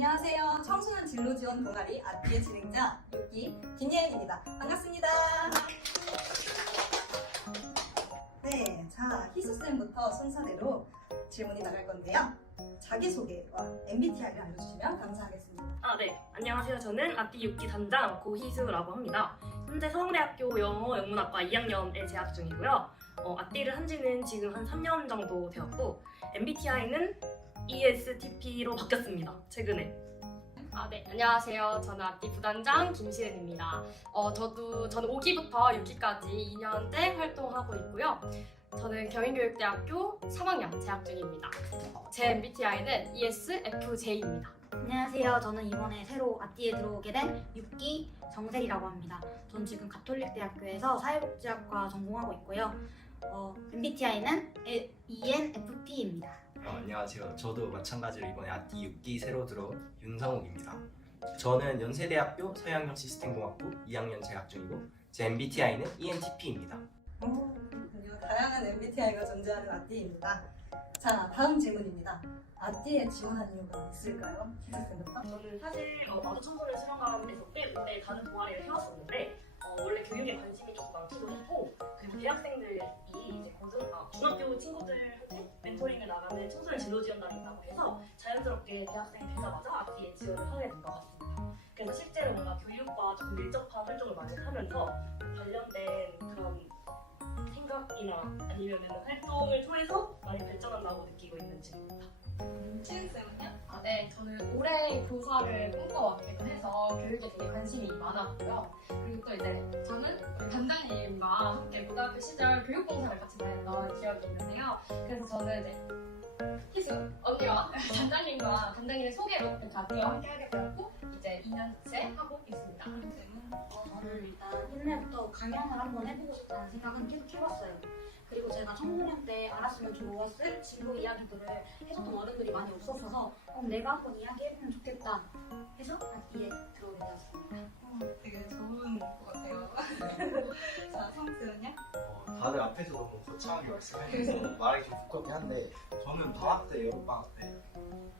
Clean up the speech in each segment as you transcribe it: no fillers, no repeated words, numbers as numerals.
안녕하세요. 청소년 진로 지원 동아리 아띠의 진행자 6기 김예은입니다. 반갑습니다. 네, 자 희수쌤부터 순서대로 질문이 나갈 건데요. 자기소개와 MBTI를 알려주시면 감사하겠습니다. 네. 안녕하세요. 저는 아띠 6기 단장 고희수라고 합니다. 현재 서울대학교 영어영문학과 2학년에 재학 중이고요. 아띠를 한 지는 지금 한 3년 정도 되었고 MBTI는 ESTP로 바뀌었습니다. 최근에. 네, 안녕하세요. 저는 아띠 부단장 김시은입니다. 저는 5기부터 6기까지 2년째 활동하고 있고요. 저는 경인교육대학교 3학년 재학 중입니다. 제 MBTI는 ESFJ입니다. 안녕하세요. 저는 이번에 새로 아띠에 들어오게 된 6기 정세리라고 합니다. 전 지금 가톨릭대학교에서 사회복지학과 전공하고 있고요. MBTI는 ENFP입니다. 안녕하세요. 저도 마찬가지로 이번에 아띠 6기 새로 들어온 윤성욱입니다. 저는 연세대학교 서양형 시스템공학부 2학년 재학 중이고 제 MBTI는 ENTP입니다. 그렇군요. 다양한 MBTI가 존재하는 아띠입니다. 자, 다음 질문입니다. 아띠에 지원한 이유가 있을까요? 희수쌤부터? 저는 사실 나도 청소년 수련관에서 꽤 오래 다른 동아리를 해왔었는데 원래 교육에 관심이 좀 많기도 했고 그리고 대학생들이 이제 중학교 친구들한테 멘토링을 나가는 청소년 진로 지원단이라고 해서 자연스럽게 대학생이 되자마자 아띠에 지원을 하게 된 것 같습니다. 그래서 실제로 뭔가 교육과 조금 밀접한 활동을 많이 하면서 관련된 그런 생각이나 아니면 활동을 통해서 많이 발전한다고 느끼고 있는 중입니다. 시은쌤은요? 네, 저는 올해 교사를 꿈꿔왔기도 해서 교육에 되게 관심이 많았고요. 그리고 또 이제 저는 우리 단장님과 함께 고등학교 시절 교육봉사를 같이 다녔던 기억이 있는데요. 그래서 저는 이제 희수 언니와 단장님의 소개로 이렇게 아띠와 함께 하게 되었고 이제 2년째 하고 있습니다. 저는 일단 옛날부터 강연을 한번 해보고 싶다는 생각은 계속 해봤어요. 그리고 제가 청소년 때 알았으면 좋았을 진로 이야기들을 해줬던 어른들이 많이 없었어서 내가 한번 이야기해보면 좋겠다 해서 아띠에 들어오게 되었습니다. 되게 좋은 것 같아요. 자, 성쌤은요? 다들 앞에서 너무 거창하게 말씀해주셔서 말하기 좀 부끄럽긴 한데 저는 방학 때 여름방학 때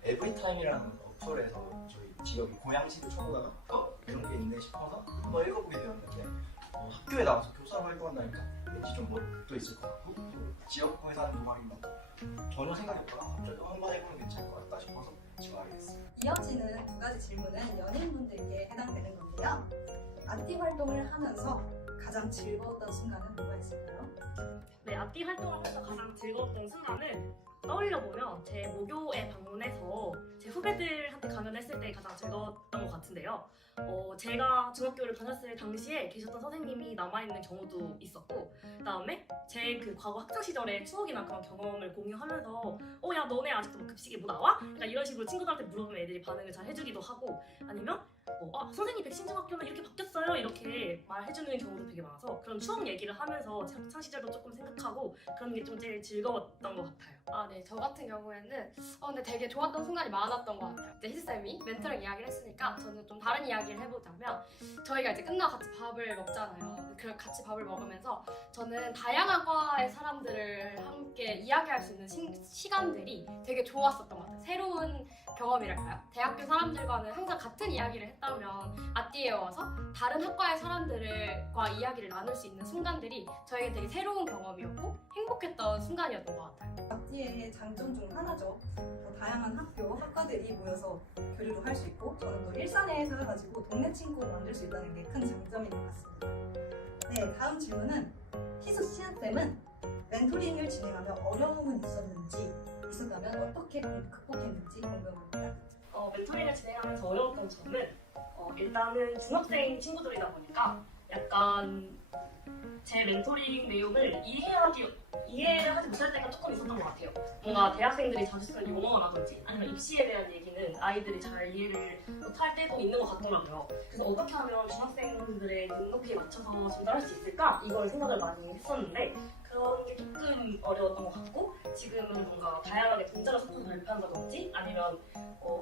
에브리타임이라는 어플에서 저희 지역에 고양시도 초보가 그런 게 있네 싶어서 한번 읽어보게 되었는데 학교에 나와서 교사로 활동한다니까 왠지 좀 멋도 있을 것 같고 또 지역구에서 하는 동아리인 것 전혀 생각이 없다가 갑자기 한번 해보면 괜찮을 것 같다 싶어서 지원하게 됐습니다. 이어지는 두 가지 질문은 연예인분들께 해당되는 건데요. 아띠 활동을 하면서 가장 즐거웠던 순간은 뭐가 있을까요? 네, 아띠 활동하면서 가장 즐거웠던 순간은 떠올려보면 제 모교에 방문해서 제 후배들한테 강연했을 때 가장 즐거웠던 것 같은데요. 제가 중학교를 다녔을 당시에 계셨던 선생님이 남아있는 경우도 있었고 그다음에 제 그 과거 학창시절의 추억이나 그런 경험을 공유하면서 야 너네 아직도 급식에 뭐 나와? 그러니까 이런 식으로 친구들한테 물어보면 애들이 반응을 잘 해주기도 하고 아니면 선생님 백신중학교는 이렇게 바뀌었어요 이렇게 말해주는 경우도 되게 많아서 그런 추억 얘기를 하면서 제 학창시절도 조금 생각하고 그런 게 좀 제일 즐거웠던 것 같아요. 네, 저 같은 경우에는 근데 되게 좋았던 순간이 많았던 것 같아요. 이제 희수쌤이 멘토링 이야기를 했으니까 저는 좀 다른 이야기를 해보자면 저희가 이제 끝나고 같이 밥을 먹잖아요. 그 같이 밥을 먹으면서 저는 다양한 과의 사람들을 함께 이야기할 수 있는 시간들이 되게 좋았었던 것 같아요. 새로운 경험이랄까요? 대학교 사람들과는 항상 같은 이야기를 했다면 아띠에 와서 다른 학과의 사람들과 이야기를 나눌 수 있는 순간들이 저에게 되게 새로운 경험이었고 행복했던 순간이었던 것 같아요. 아띠의 장점 중 하나죠. 다양한 학교, 학과들이 모여서 교류를 할 수 있고 저는 또 일산에 살아가지고 동네 친구를 만들 수 있다는 게 큰 장점인 것 같습니다. 네, 다음 질문은 희수 시은쌤은 멘토링을 진행하며 어려움은 있었다면 어떻게 극복했는지 궁금합니다. 멘토링을 진행하면서 어려웠던 점은 일단은 중학생 친구들이다 보니까 약간 제 멘토링 내용을 이해하지 못할 때가 조금 있었던 것 같아요. 뭔가 대학생들이 자주 쓰는 용어라든지 아니면 입시에 대한 얘기는 아이들이 잘 이해를 못할 때도 있는 것 같더라고요. 그래서 어떻게 하면 중학생들의 눈높이에 맞춰서 전달할 수 있을까? 이걸 생각을 많이 했었는데 그런 게 조금 어려웠던 것 같고 지금은 뭔가 다양하게 문자로 소통을 발표한다든지 아니면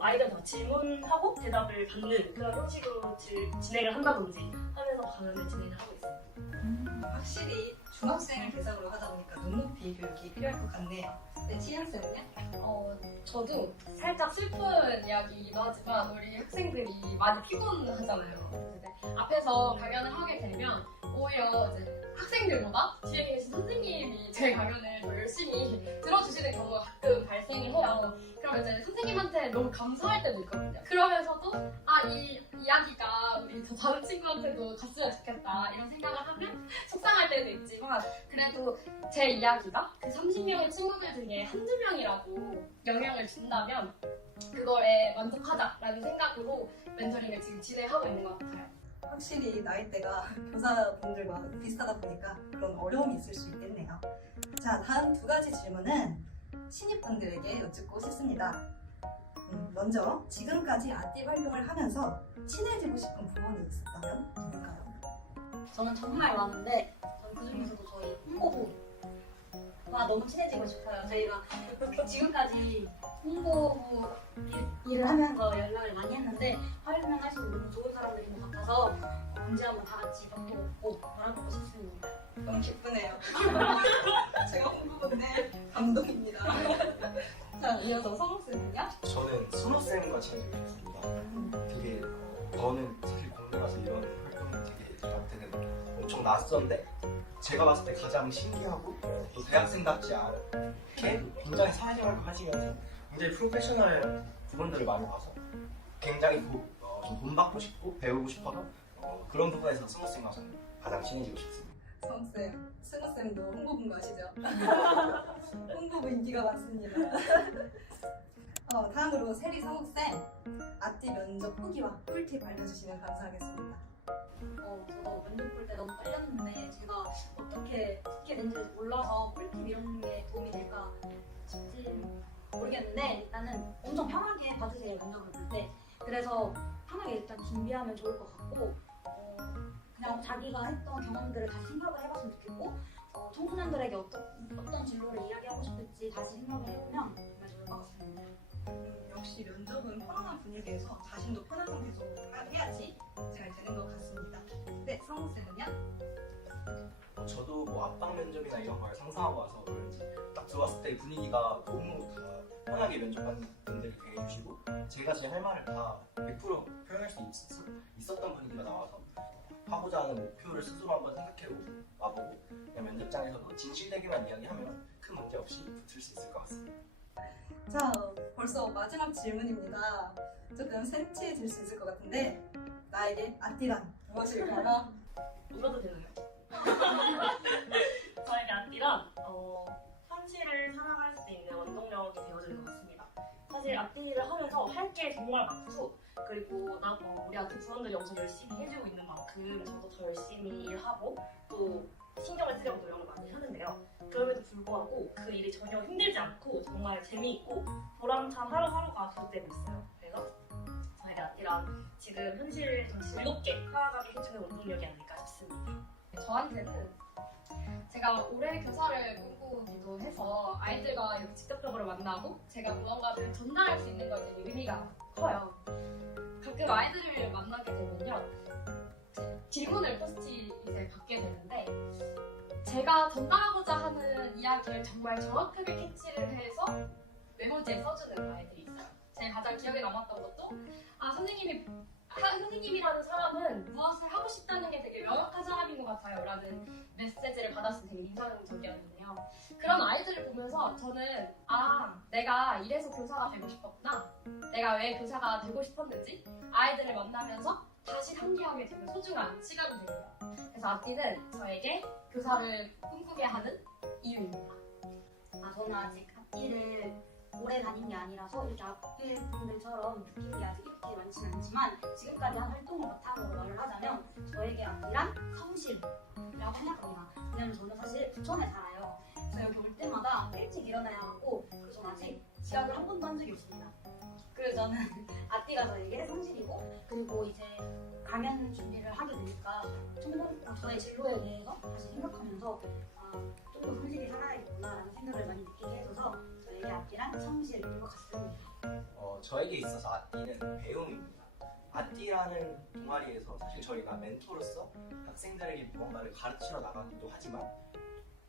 아이들한테 질문하고 대답을 받는 그런 형식으로 진행을 한다든지 하면서 강연을 진행을 하고 있습니다. 확실히 중학생을 대상으로 하다 보니까 눈높이 교육이 필요할 것 같네요. 네, 치현쌤은요? 저도 살짝 슬픈 이야기이기도 하지만 우리 학생들이 많이 피곤하잖아요. 이제 앞에서 강연을 하게 되면 오히려 이제 학생들보다 뒤에 계신 선생님이 제 강연을 더 열심히 들어주시는 경우가 가끔 발생이 해요. 그럼 이제 선생님한테 너무 감사할 때도 있거든요. 그러면서도 이 이야기가 우리 더 다른 친구한테도 갔으면 좋겠다 이런 생각을 하면 속상할 때도 있지만 그래도 제 이야기가 그 30명의 친구들 중에 한두 명이라도 영향을 준다면 그거에 만족하자라는 생각으로 멘토링을 지금 진행하고 있는 것 같아요. 확실히 나이대가 교사분들과 비슷하다 보니까 그런 어려움이 있을 수 있겠네요. 자, 다음 두 가지 질문은 신입분들에게 여쭙고 싶습니다. 먼저 지금까지 아띠 활동을 하면서 친해지고 싶은 부원이 있었다면 누굴까요? 저는 정말 많은데 저는 그중에서도 저희 홍보부와 너무 친해지고 싶어요. 저희가 지금까지 홍보부 일을 하면서 연락을 많이 했는데 활동을 할수록 너무 좋은 사람들인 것 같아서 언제 한번 다 같이 밥도 먹고 놀아보고 싶습니다. 너무 기쁘네요. 제가 홍보부인데 감동입니다. 자, 이어서 성욱쌤은요? 저는 순호쌤과 친해지고 싶습니다. 되게 저는 사실 공대 가서 이런 활동을 되게 저한테는 엄청 낯선데 제가 봤을 때 가장 신기하고 또 대학생답지 않은 굉장히 사회생활을 하시면서 굉장히 프로페셔널 부분들을 많이 봐서 굉장히 좀 본받고 싶고 배우고 싶어서 그런 부분에서 승우쌤과 저는 가장 친해지고 싶습니다. 성욱쌤, 승우쌤도 홍보부인 거 아시죠? 홍보부 인기가 많습니다. 다음으로 세리 성욱쌤, 아띠 면접 후기와 꿀팁 알려주시면 감사하겠습니다. 저도 면접 볼 때 너무 떨렸는데 제가 어떻게 듣게 된지 몰라서 꿀팁 이런 게 도움이 될까 싶지 모르겠는데 일단은 엄청 편하게 받으세요, 면접을 볼 때. 그래서 편하게 일단 준비하면 좋을 것 같고 그냥 자기가 했던 경험들을 다시 생각을 해봤으면 좋겠고 청소년들에게 어떤 진로를 이야기하고 싶을지 다시 생각을 해보면 정말 좋을 것 같습니다. 역시 면접은 편안한 분위기에서 자신도 편한 상태에서 해야지 잘 되는 것 같습니다. 네, 성욱쌤은요? 저도 뭐 압박 면접이나 이런 걸 상상하고 와서 그런지 딱 들어왔을 때 분위기가 너무 다 편하게 면접하는 분들이 대해주시고 제가 제 할 말을 다 100% 표현할 수 있었던 분위기가 나와서 하고자 하는 목표를 스스로 한번 생각해 와보고 그냥 면접장에서도 진실되게만 이야기하면 큰 문제 없이 붙을 수 있을 것 같습니다. 자, 벌써 마지막 질문입니다. 조금 센치해질 수 있을 것 같은데 나에게 아띠란 무엇일까요? 울어도 되나요? 저에게 아띠란 현실을 살아갈 수 있는 원동력이 되어주는 것 같습니다. 사실 아띠를 하면서 할 게 정말 많고 그리고 우리 아띠 부원들이 엄청 열심히 해주고 있는 만큼 저도 더 열심히 일하고 또 신경을 쓰려고 노력을 많이 하는데요. 그럼에도 불구하고 그 일이 전혀 힘들지 않고 정말 재미있고 보람찬 하루하루가 계속되고 있어요. 그래서 저에게 아띠란 지금 현실을 좀 즐겁게 살아가게 해주는 원동력이 아닐까 싶습니다. 저한테는 제가 올해 교사를 꿈꾸기도 해서 아이들과 이렇게 직접적으로 만나고 제가 무언가를 전달할 수 있는 건 되게 의미가 커요. 가끔 아이들을 만나게 되면요 질문을 포스트잇에 받게 되는데 제가 전달하고자 하는 이야기를 정말 정확하게 캐치를 해서 메모지에 써주는 아이들이 있어요. 제가 가장 기억에 남았던 것도 선생님이라는 사람은 무엇을 하고 싶다는 게 되게 명확한 사람인 것 같아요 라는 메시지를 받았을 때 되게 인상적이었는데요. 그런 아이들을 보면서 저는 내가 이래서 교사가 되고 싶었구나, 내가 왜 교사가 되고 싶었는지 아이들을 만나면서 다시 상기하게 되는 소중한 시간이 되고요. 그래서 아띠는 저에게 교사를 꿈꾸게 하는 이유입니다. 저는 아직 앞길을 오래 다닌 게 아니라서 이렇게 앞길 분들처럼 느끼는 게 아직 이렇게 많지는 않지만 지금까지 한 활동을 바탕으로 말을 하자면 저에게 앞길란 성실이라고 생각합니다. 왜냐면 저는 사실 부천에 살아요. 그래서 여기 올 때마다 일찍 일어나야 하고 그래서 아직 지각을 한 번도 한 적이 없습니다. 그래서 저는 앞뒤가 저에게 성실이고 그리고 이제 강연 준비를 하게 되니까 저의 진로에 대해서 다시 생각하면서 좀 더 성실히 살아야겠구나라는 생각을 많이 느끼게 해줘서 저에게 앞뒤란 성실인 것 같습니다. 저에게 있어서 아띠는 배움입니다. 아띠라는 동아리에서 사실 저희가 멘토로서 학생들에게 무언가를 가르치러 나가기도 하지만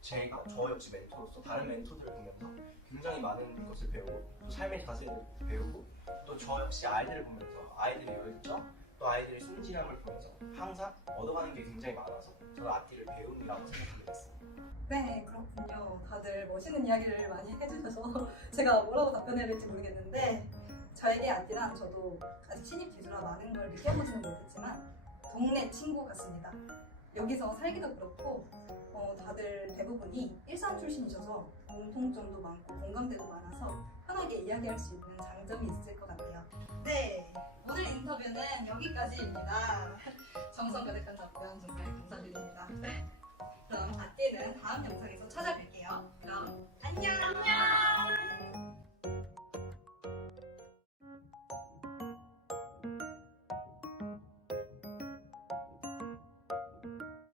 저 역시 멘토로서 다른 멘토들을 보면서 굉장히 많은 것을 배우고 또 삶의 자세를 배우고 또 저 역시 아이들을 보면서 아이들의 열정 또 아이들의 순진함을 보면서 항상 얻어가는 게 굉장히 많아서 저는 아띠를 배움이라고 생각하게 됐습니다. 네, 그렇군요. 다들 멋있는 이야기를 많이 해주셔서 제가 뭐라고 답변해야 될지 모르겠는데 저에게 아띠란 저도 아직 신입 기수라 많은 걸 느껴보지는 못했지만 동네 친구 같습니다. 여기서 살기도 그렇고 다들 대부분이 일산 출신이셔서 공통점도 많고 공감대도 많아서 편하게 이야기할 수 있는 장점이 있을 것 같아요. 네, 오늘 인터뷰는 여기까지입니다. 정성 가득한 답변 정말 감사드립니다. 그럼 아띠는 다음 영상에서 찾아뵐게요.